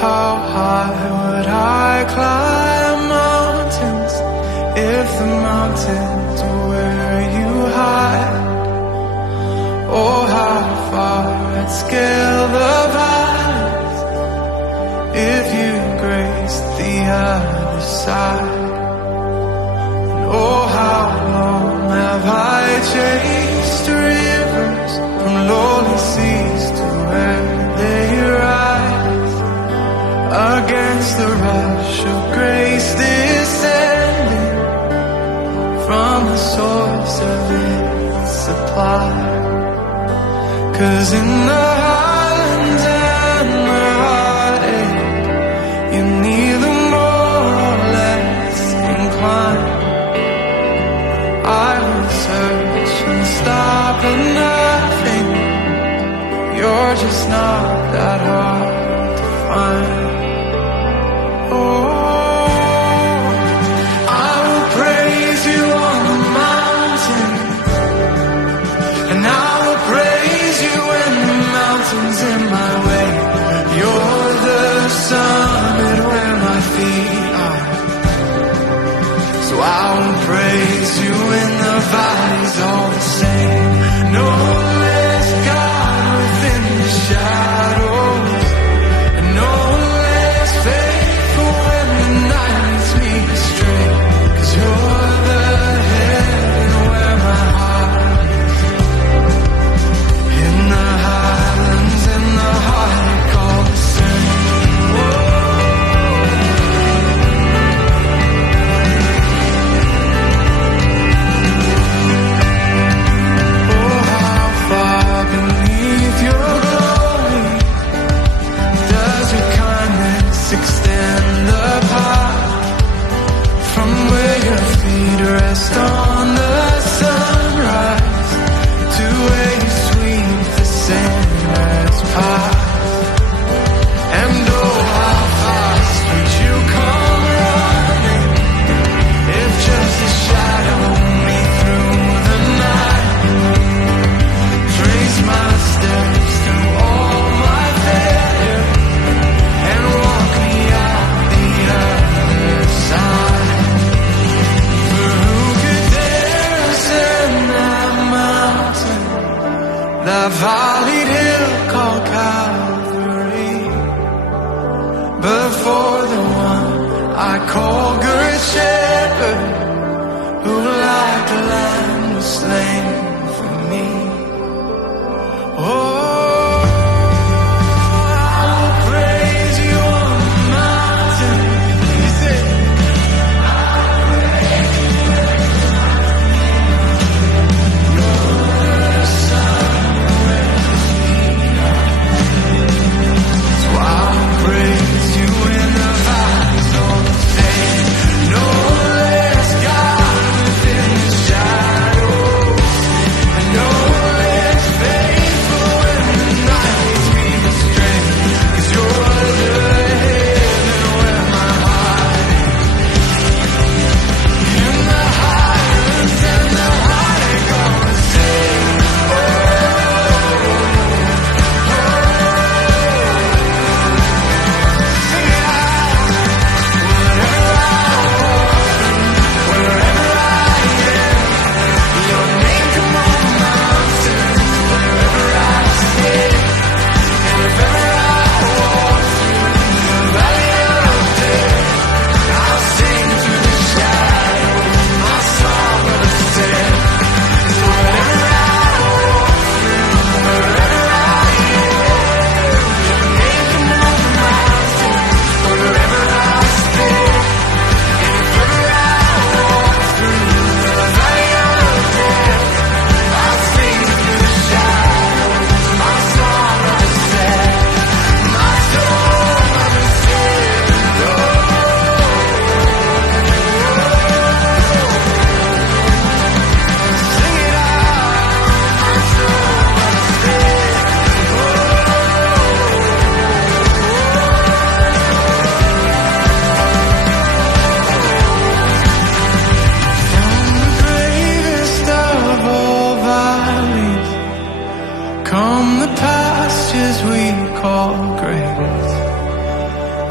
how high would I climb mountains if the mountains were where you hide? Oh, how far I'd scale the valleys if you graced the other side. And oh, how long have I chased rivers from lowly seas to where they rise, against the rush of grace descending from the source of its supply. 'Cause in the highlands and the heartache, you're neither more or less inclined. I will search and stop at nothing. You're just not that hard to find. In my way, you're the summit where my feet are. So I will praise you in the valleys all the same. No less God within the shadows, and no less faithful when the night leads me astray. 'Cause you're the heaven where my heart is. In the highlands and the heartache all the same. Oh, how far beneath your glory does your kindness extend apart, from where your feet rest on the sunrise to where you sweep the sinner's path. And oh, how fast would you come running if just a shadow me through the night, trace my steps through all my failure, and walk me out the other side. For who could dare ascend that mountain, that valleyed hill called Calvary, before the one I call Good Shepherd, who like a lamb was slain for me. Oh, I will praise you on the mountain. He said, so I'll praise you in the valleys all the same. No less God within the shadows,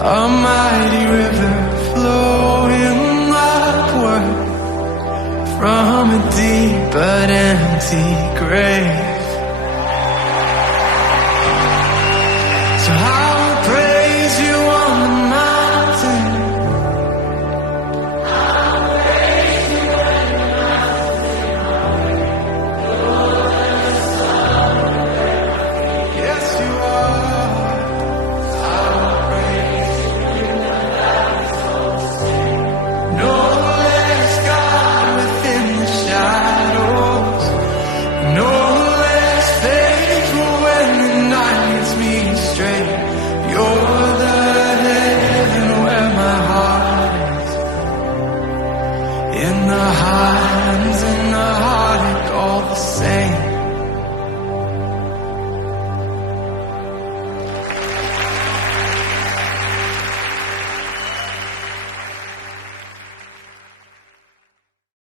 a mighty river flowing upward from a deep but empty grave.